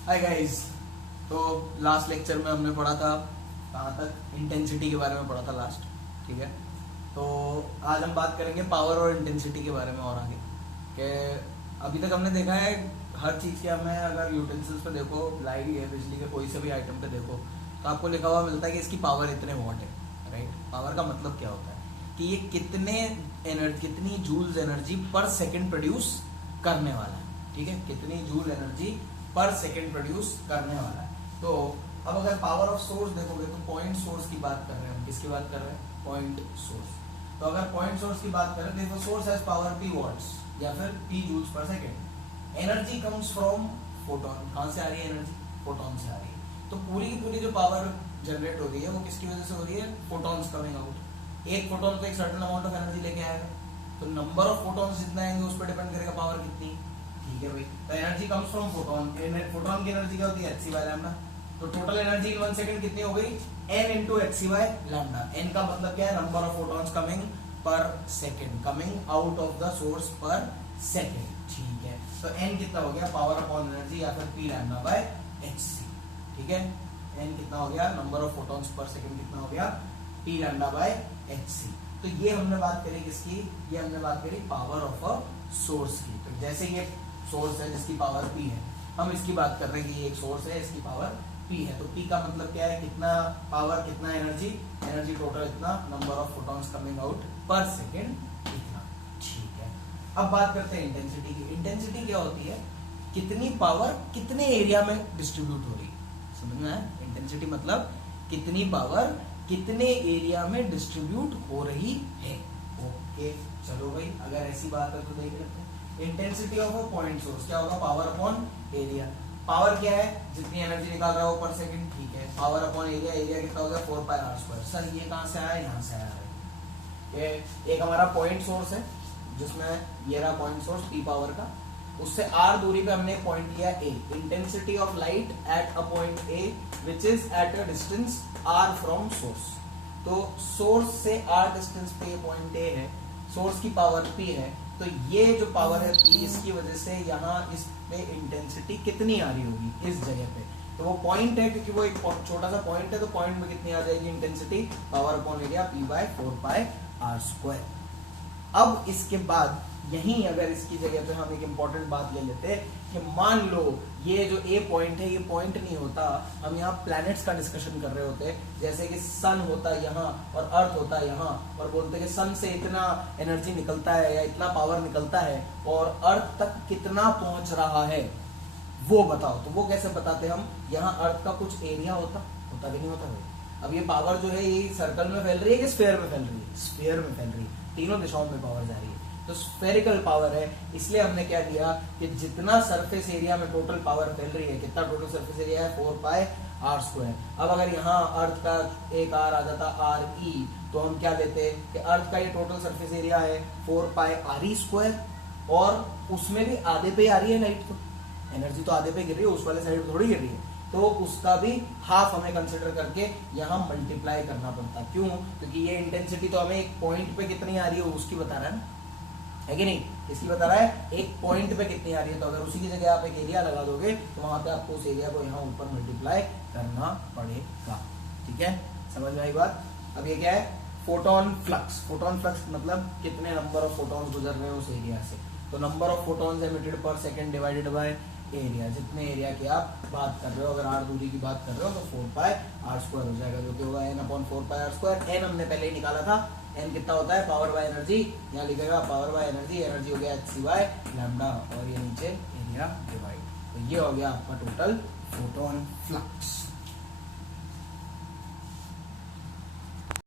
Hi guys. तो last lecture में हमने पढ़ा था कहाँ तक, इंटेंसिटी के बारे में पढ़ा था लास्ट। ठीक है, तो आज हम बात करेंगे पावर और इंटेंसिटी के बारे में और आगे कि अभी तक हमने देखा है हर चीज़ के, हमें अगर यूटेंसिल्स पे देखो, लाइट है, बिजली के कोई से भी आइटम पे देखो तो आपको लिखा हुआ मिलता है कि इसकी पावर इतने वॉट है। राइट, पावर का मतलब क्या होता है कि ये कितनी जूल्स एनर्जी पर सेकेंड प्रोड्यूस करने वाला है। ठीक है, कितनी जूल एनर्जी पर सेकेंड प्रोड्यूस करने वाला है। तो अब अगर पावर ऑफ सोर्स देखोगे तो पॉइंट सोर्स की बात कर रहे हैं हम। किसकी बात कर रहे हैं? Point source. तो अगर पॉइंट सोर्स की बात करें तो source has power P watts या फिर P joules per second. Energy comes from photon. कहाँ से आ रही है एनर्जी? फोटोन से आ रही है। तो पूरी की पूरी जो पावर जनरेट हो रही है वो किसकी वजह से हो रही है? Photons coming out. एक फोटोन तो एक सर्टेन अमाउंट ऑफ एनर्जी लेके आएगा, तो नंबर ऑफ फोटॉन्स जितना आएंगे उस पर डिपेंड करेगा पावर कितनी। ठीक है भाई, तो energy comes from photon. Photon की एनर्जी क्या होती है? hc by lambda. तो टोटल एनर्जी इन 1 सेकंड कितनी हो गई? n into hc by lambda. n का मतलब क्या है? नंबर ऑफ फोटॉन्स कमिंग पर second, coming out of the source पर सेकंड। ठीक है, तो n कितना हो गया? पावर अपॉन एनर्जी या फिर p लैम्डा बाय hc। ठीक है, n कितना हो गया? Number of photons per second कितना हो गया? p lambda by hc। तो ये हमने बात करी किसकी? ये हमने बात करी पावर ऑफ अ सोर्स की। तो जैसे ये सोर्स है जिसकी पावर P है, हम इसकी बात कर रहे हैं कि ये एक सोर्स है, इसकी पावर P है। तो P का मतलब क्या है? कितना पावर, कितना एनर्जी, एनर्जी टोटल इतना, number of photons coming out पर सेकेंड इतना। ठीक है, अब बात करते हैं इंटेंसिटी की। इंटेंसिटी क्या होती है? कितनी पावर कितने एरिया में डिस्ट्रीब्यूट हो रही है। समझ में आया? इंटेंसिटी मतलब कितनी पावर कितने एरिया में डिस्ट्रीब्यूट हो रही है। ओके, चलो भाई, अगर ऐसी बात है तो देख लेते हैं। Intensity of a point source क्या होगा? Power upon area. पावर क्या है? जितनी एनर्जी निकाल रहा है वो पर सेकंड। ठीक है, पावर अपॉन एरिया, एरिया कितना हो गया? 4 पाई आर स्क्वायर। सर ये कहां से आया? यहां से आया है। ये एक हमारा पॉइंट सोर्स है जिसमें ये रहा पॉइंट सोर्स P पावर का, उससे r दूरी पे हमने पॉइंट लिया A। Intensity of light at a point A which is at a distance r from source. तो सोर्स से r डिस्टेंस पे पॉइंट A है, सोर्स की पावर P है, तो ये जो पावर है P, इसकी वजह से यहाँ इस पे इंटेंसिटी कितनी आ रही होगी इस जगह पे? तो वो पॉइंट है, क्योंकि वो एक छोटा सा पॉइंट है, तो पॉइंट में कितनी आ जाएगी intensity? Power upon area P by 4 pi r square. अब इसके बाद यहीं अगर इसकी जगह पे हम एक इंपॉर्टेंट बात ले लेते हैं कि मान लो ये जो ए पॉइंट है, ये पॉइंट नहीं होता, हम यहाँ प्लैनेट्स का डिस्कशन कर रहे होते, जैसे कि सन होता है यहाँ और अर्थ होता है यहाँ, और बोलते हैं कि सन से इतना एनर्जी निकलता है या इतना पावर निकलता है और अर्थ तक कितना पहुंच रहा है वो बताओ। तो वो कैसे बताते हम? यहाँ अर्थ का कुछ एरिया होता कि नहीं होता भाई? अब ये पावर जो है ये सर्कल में फैल रही है कि स्फीयर में फैल रही है? स्फीयर में फैल रही है, तीनों दिशाओं में पावर जा रही है, तो स्फेरिकल पावर है। इसलिए हमने क्या लिया कि जितना सरफेस एरिया में टोटल पावर फैल रही है, कितना टोटल सरफेस एरिया है? 4 पाई आर स्क्वायर। अब अगर यहाँ अर्थ का एक आर आ जाता आर ई, तो हम क्या लेते कि अर्थ का ये टोटल सरफेस एरिया है 4 पाई आर ई स्क्वायर, और उसमें भी आधे पे आ रही है लाइट, तो एनर्जी तो आधे पे गिर रही है, उस वाले साइड पे थोड़ी गिर रही है, तो उसका भी हाफ हमें कंसिडर करके यहाँ मल्टीप्लाई करना पड़ता। क्यों? क्योंकि ये इंटेंसिटी तो हमें एक पॉइंट पे कितनी आ रही है उसकी बता रहा है ना, है कि नहीं? इसकी बता रहा है एक पॉइंट पे कितनी आ रही है। तो अगर उसी की जगह आप एक एरिया लगा दोगे तो वहां पे आपको उस एरिया को यहाँ ऊपर मल्टीप्लाई करना पड़ेगा। ठीक है, समझ में आई बात? अब ये क्या है? Photon flux. फोटोन फ्लक्स मतलब कितने नंबर ऑफ फोटॉन्स गुजर रहे हैं उस एरिया से। तो नंबर ऑफ फोटॉन्स एमिटेड पर सेकंड डिवाइडेड बाय एरिया, जितने एरिया की आप बात कर रहे हो। अगर r दूरी की बात कर रहे हो तो 4 पाई आर स्क्वायर हो जाएगा, जो कि होगा n upon 4 pi r square. n हमने पहले ही निकाला था, n कितना होता है? Power by energy. यहाँ लिखेगा पावर बाय एनर्जी, एनर्जी हो गया hc बाय लैम्डा, और ये नीचे एरिया डिवाइड। तो ये हो गया आपका टोटल फोटोन फ्लक्स।